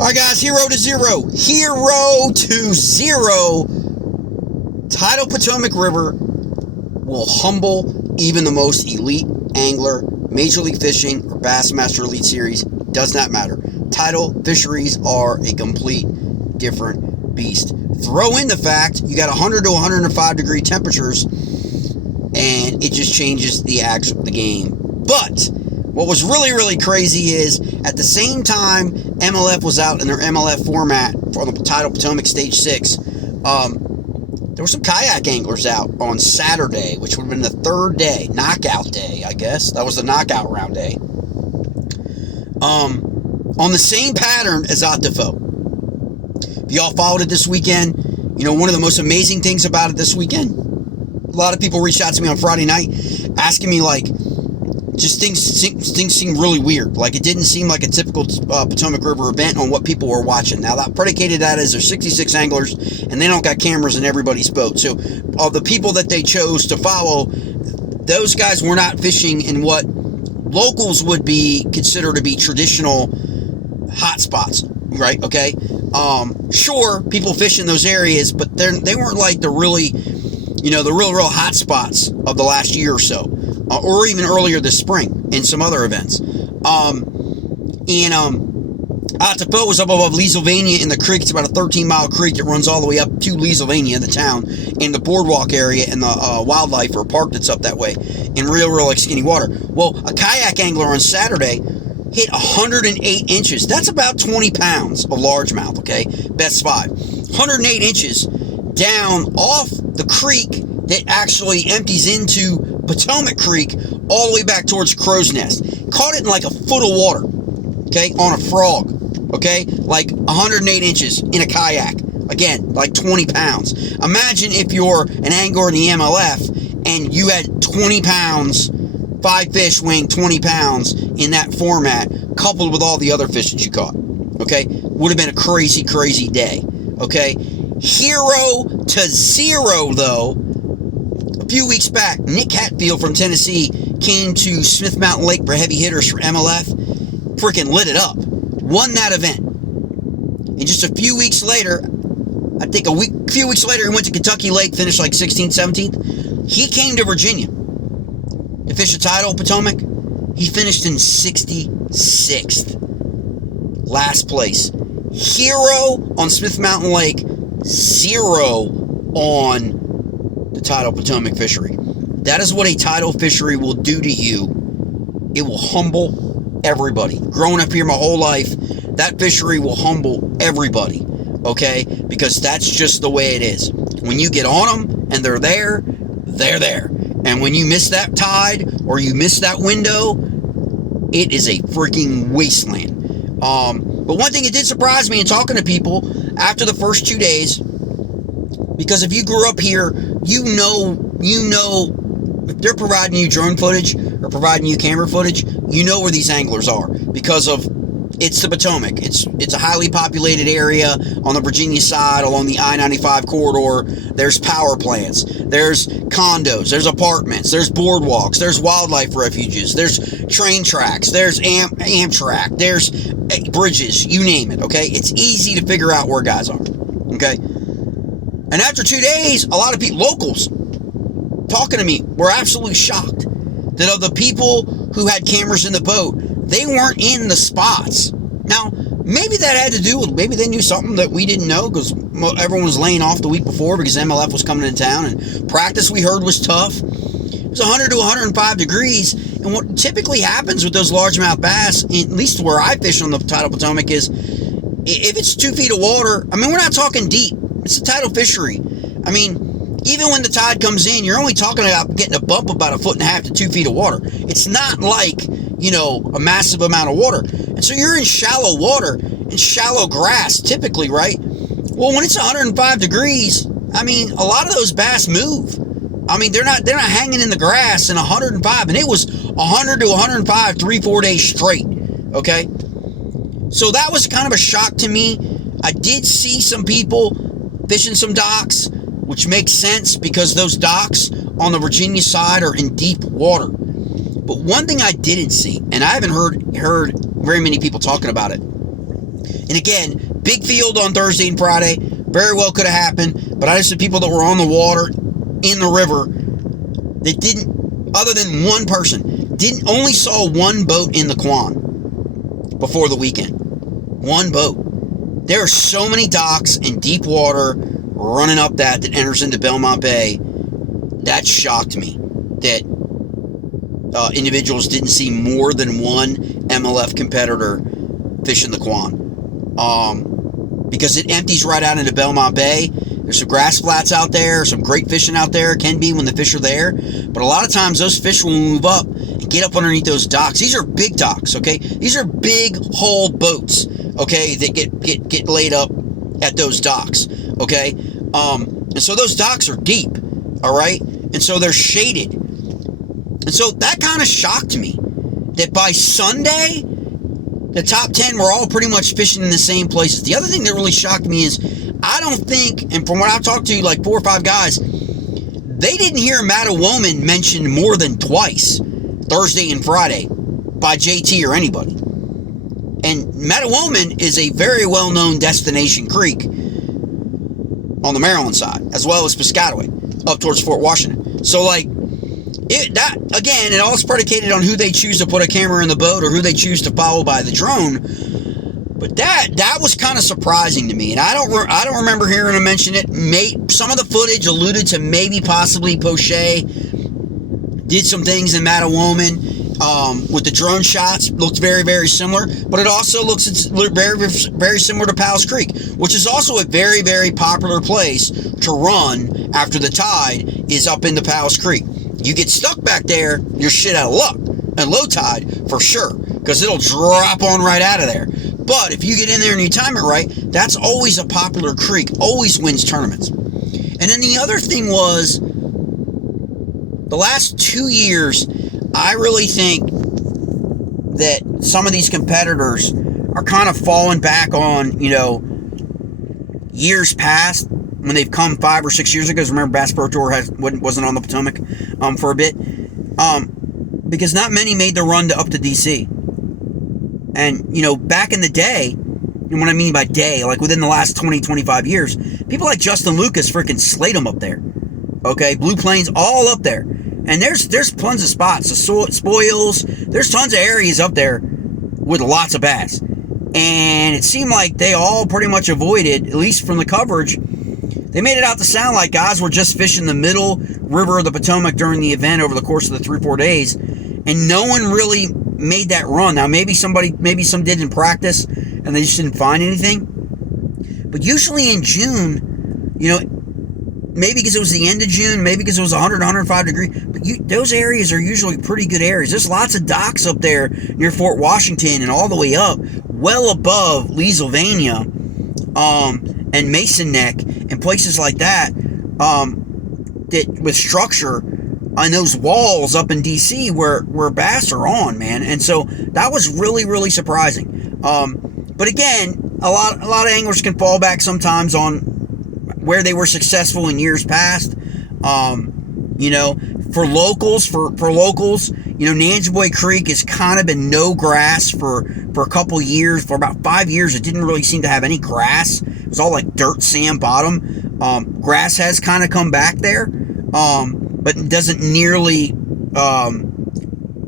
All right, guys, hero to zero. Hero to zero. Tidal Potomac River will humble even the most elite angler. Major League Fishing or Bassmaster Elite Series, does not matter. Tidal fisheries are a complete different beast. Throw in the fact you got 100 to 105 degree temperatures, and it just changes the game. But what was really, really crazy is at the same time MLF was out in their MLF format for the Tidal Potomac Stage 6, there were some kayak anglers out on Saturday, which would have been the third day, knockout day, I guess. That was the knockout round day. On the same pattern as Atefo. If y'all followed it this weekend, you know, one of the most amazing things about it this weekend, a lot of people reached out to me on Friday night asking me, like, just things seem really weird. Like, it didn't seem like a typical Potomac River event on what people were watching. Now, that predicated that as there's 66 anglers, and they don't got cameras in everybody's boat. So, of the people that they chose to follow, those guys were not fishing in what locals would be considered to be traditional hot spots, right? Okay. Sure, people fish in those areas, but they weren't like the really, you know, the real hot spots of the last year or so, or even earlier this spring in some other events. Atefo was up above Leesylvania in the creek. It's about a 13-mile creek that runs all the way up to Leesylvania, the town, in the boardwalk area and the wildlife or park that's up that way in real like skinny water. Well, a kayak angler on Saturday hit 108 inches. That's about 20 pounds of largemouth, okay? Best 5. 108 inches down off the creek that actually empties into Potomac Creek all the way back towards Crow's Nest. Caught it in like a foot of water, okay, on a frog, okay? Like 108 inches in a kayak. Again, like 20 pounds. Imagine if you're an angler in the MLF and you had 20 pounds, 5 fish weighing 20 pounds in that format, coupled with all the other fish that you caught, okay? Would have been a crazy, crazy day, okay? Hero to zero, though. A few weeks back, Nick Hatfield from Tennessee came to Smith Mountain Lake for heavy hitters for MLF. Freaking lit it up. Won that event. And just a few weeks later, I think a few weeks later, he went to Kentucky Lake, finished like 16th, 17th. He came to Virginia to fish a Tidal Potomac. He finished in 66th. Last place. Hero on Smith Mountain Lake. 0 on the Tidal Potomac fishery. That is what a tidal fishery will do to you. It will humble everybody. Growing up here my whole life, that fishery will humble everybody, okay? Because that's just the way it is. When you get on them and they're there, they're there. And when you miss that tide or you miss that window, it is a freaking wasteland. But one thing that did surprise me in talking to people after the first 2 days, because if you grew up here, you know if they're providing you drone footage or providing you camera footage, you know where these anglers are because of it's the Potomac. It's a highly populated area on the Virginia side along the I-95 corridor. There's power plants, there's condos, there's apartments, there's boardwalks, there's wildlife refuges, there's train tracks, there's Amtrak, there's bridges, you name it, okay? It's easy to figure out where guys are, okay? And after 2 days, a lot of people, locals, talking to me, were absolutely shocked that of the people who had cameras in the boat, they weren't in the spots. Now, maybe that had to do with, maybe they knew something that we didn't know because everyone was laying off the week before because MLF was coming into town and practice we heard was tough. It was 100 to 105 degrees. And what typically happens with those largemouth bass, at least where I fish on the Tidal Potomac, is if it's 2 feet of water, I mean, we're not talking deep. It's a tidal fishery. I mean, even when the tide comes in, you're only talking about getting a bump about 1.5 feet to 2 feet of water. It's not like, you know, a massive amount of water. And so you're in shallow water, in shallow grass, typically, right? Well, when it's 105 degrees, I mean, a lot of those bass move. I mean, they're not hanging in the grass in 105, and it was 100 to 105 3-4 days straight, okay? So that was kind of a shock to me. I did see some people fishing some docks, which makes sense because those docks on the Virginia side are in deep water. But one thing I didn't see, and I haven't heard very many people talking about it, And again, big field on Thursday and Friday. Very well could have happened. But I just had people that were on the water, in the river, that didn't, other than one person, only saw one boat in the Quan before the weekend. One boat. There are so many docks in deep water running up that enters into Belmont Bay. That shocked me. That individuals didn't see more than one MLF competitor fishing the Quan. Because it empties right out into Belmont Bay. There's some grass flats out there, some great fishing out there. Can be when the fish are there. But a lot of times those fish will move up and get up underneath those docks. These are big docks, okay? These are big hull boats, okay, that get laid up at those docks, okay? And so those docks are deep, all right? And so they're shaded. And so that kind of shocked me that by Sunday, the top 10 were all pretty much fishing in the same places. The other thing that really shocked me is I don't think, and from what I've talked to like 4 or 5 guys, they didn't hear Mattawoman mentioned more than twice, Thursday and Friday, by JT or anybody. And Mattawoman is a very well-known destination creek on the Maryland side, as well as Piscataway, up towards Fort Washington. So, like, it all is predicated on who they choose to put a camera in the boat or who they choose to follow by the drone. But that was kind of surprising to me, and I don't remember hearing him mention it. Some of the footage alluded to maybe possibly Poche did some things in Mattawoman with the drone shots. Looked very, very similar, but it also looks very, very similar to Powell's Creek, which is also a very, very popular place to run after the tide is up into Powell's Creek. You get stuck back there, you're shit out of luck. And low tide, for sure, because it'll drop on right out of there. But if you get in there and you time it right, that's always a popular creek, always wins tournaments. And then the other thing was, the last 2 years, I really think that some of these competitors are kind of falling back on, years past, when they've come 5 or 6 years ago. Remember, Bass Pro Tour wasn't on the Potomac for a bit. Because not many made the run up to DC. And, back in the day, and what I mean by day, like within the last 20, 25 years, people like Justin Lucas freaking slayed them up there. Okay? Blue Plains, all up there. And there's tons of spots. The spoils, there's tons of areas up there with lots of bass. And it seemed like they all pretty much avoided, at least from the coverage, they made it out to sound like guys were just fishing the middle river of the Potomac during the event over the course of the 3-4 days, and no one really made that run. Now, maybe some did in practice, and they just didn't find anything. But usually in June, maybe because it was the end of June, maybe because it was 100, 105 degrees, but those areas are usually pretty good areas. There's lots of docks up there near Fort Washington and all the way up, well above Leesylvania, and Mason Neck and places like that, that with structure on those walls up in DC where bass are on, man. And so that was really, really surprising. But again, a lot of anglers can fall back sometimes on where they were successful in years past. For locals, Nanjeboy Creek has kind of been no grass for a couple years. For about 5 years, it didn't really seem to have any grass. It was all like dirt, sand bottom. Grass has kind of come back there, but it doesn't nearly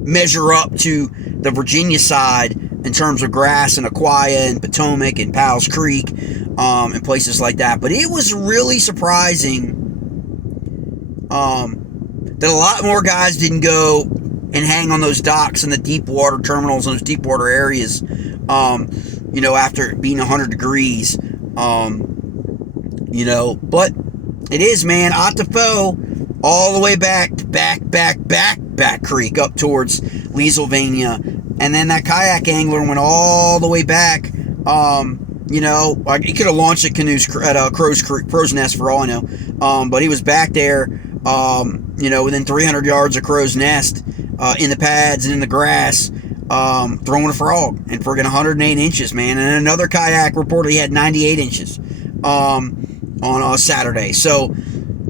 measure up to the Virginia side in terms of grass and Aquia and Potomac and Powell's Creek and places like that. But it was really surprising that a lot more guys didn't go and hang on those docks and the deep water terminals and those deep water areas, after being 100 degrees. But it is, man, Ottafo, all the way back to back creek up towards Leesylvania. And then that kayak angler went all the way back. He could have launched at canoes at Crow's Nest for all I know. But he was back there, within 300 yards of Crow's Nest, in the pads and in the grass, throwing a frog and friggin' 108 inches, man. And another kayak reportedly had 98 inches on Saturday. So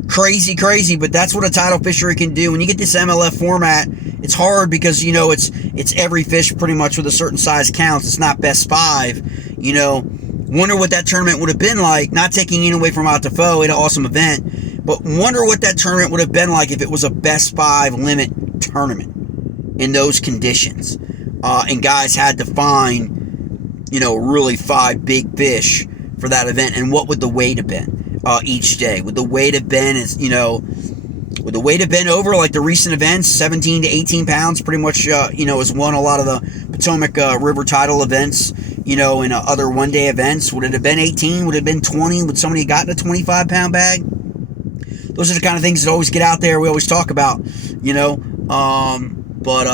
crazy, but that's what a tidal fishery can do. When you get this MLF format, it's hard because it's every fish pretty much with a certain size counts. It's not best 5. You know, wonder what that tournament would have been like, not taking it away from Out Defoe, an awesome event, but wonder what that tournament would have been like if it was a best 5 limit tournament in those conditions. And guys had to find, you know, really 5 big fish for that event. And what would the weight have been each day? Would the weight have been, would the weight have been over like the recent events, 17 to 18 pounds, pretty much, has won a lot of the Potomac River title events, in other one-day events? Would it have been 18? Would it have been 20? Would somebody have gotten a 25-pound bag? Those are the kind of things that always get out there. We always talk about, But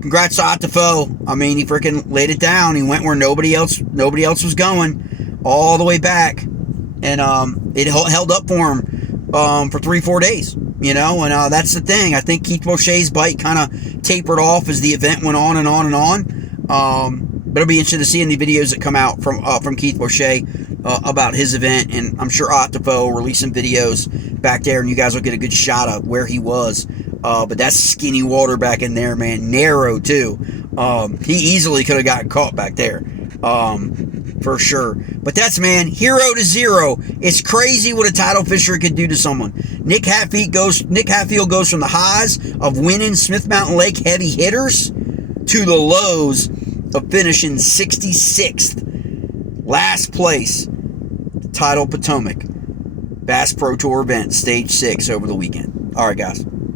congrats to Out Defoe. I mean, he freaking laid it down. He went where nobody else was going, all the way back, and it held up for him for 3-4 days. And that's the thing. I think Keith Beauchet's bite kind of tapered off as the event went on and on and on. But it'll be interesting to see in the videos that come out from Keith Beauchet about his event, and I'm sure Out Defoe will release some videos back there, and you guys will get a good shot of where he was. But that's skinny water back in there, man. Narrow, too. He easily could have gotten caught back there. For sure. But that's, man, 0 to 0. It's crazy what a title fisher could do to someone. Nick Hatfield goes from the highs of winning Smith Mountain Lake heavy hitters to the lows of finishing 66th. Last place. Title Potomac. Bass Pro Tour event, Stage 6 over the weekend. All right, guys.